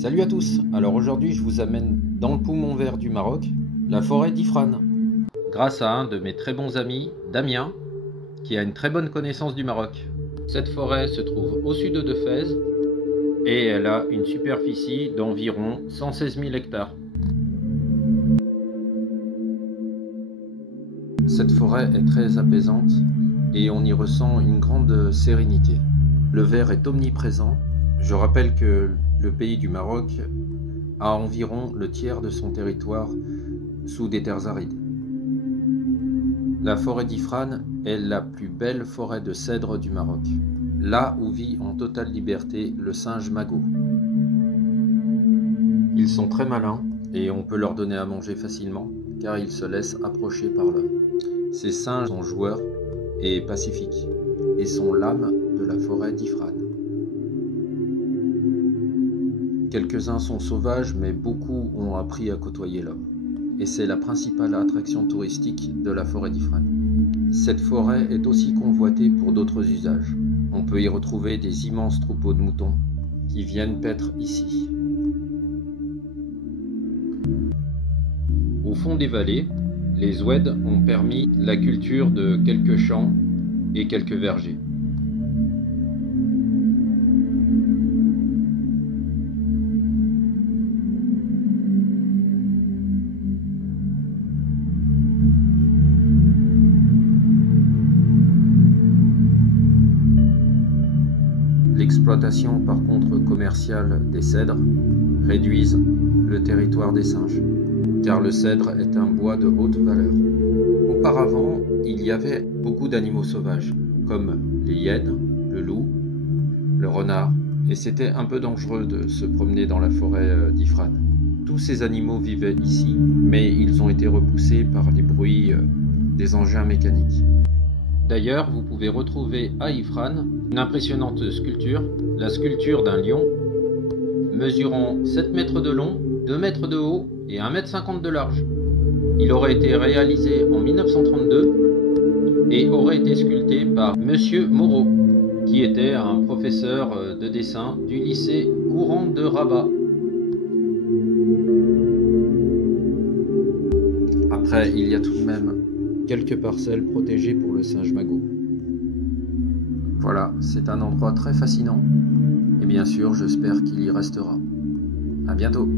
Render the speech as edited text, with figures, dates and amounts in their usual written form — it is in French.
Salut à tous, alors aujourd'hui je vous amène dans le poumon vert du Maroc, la forêt d'Ifrane. Grâce à un de mes très bons amis, Damien, qui a une très bonne connaissance du Maroc. Cette forêt se trouve au sud de Fès et elle a une superficie d'environ 116 000 hectares. Cette forêt est très apaisante et on y ressent une grande sérénité. Le vert est omniprésent. Je rappelle que le pays du Maroc a environ le tiers de son territoire sous des terres arides. La forêt d'Ifrane est la plus belle forêt de cèdres du Maroc, là où vit en totale liberté le singe magot. Ils sont très malins et on peut leur donner à manger facilement car ils se laissent approcher par l'homme. Ces singes sont joueurs et pacifiques et sont l'âme de la forêt d'Ifrane. Quelques-uns sont sauvages, mais beaucoup ont appris à côtoyer l'homme. Et c'est la principale attraction touristique de la forêt d'Ifrane. Cette forêt est aussi convoitée pour d'autres usages. On peut y retrouver des immenses troupeaux de moutons qui viennent paître ici. Au fond des vallées, les oueds ont permis la culture de quelques champs et quelques vergers. L'exploitation par contre commerciale des cèdres réduise le territoire des singes, car le cèdre est un bois de haute valeur. Auparavant, il y avait beaucoup d'animaux sauvages, comme les hyènes, le loup, le renard, et c'était un peu dangereux de se promener dans la forêt d'Ifrane. Tous ces animaux vivaient ici, mais ils ont été repoussés par les bruits des engins mécaniques. D'ailleurs, vous pouvez retrouver à Ifrane une impressionnante sculpture, la sculpture d'un lion, mesurant 7 mètres de long, 2 mètres de haut et 1,50 m de large. Il aurait été réalisé en 1932 et aurait été sculpté par Monsieur Moreau, qui était un professeur de dessin du lycée Courant de Rabat. Après, il y a tout de même quelques parcelles protégées pour le singe magot. Voilà, c'est un endroit très fascinant et bien sûr j'espère qu'il y restera. À bientôt.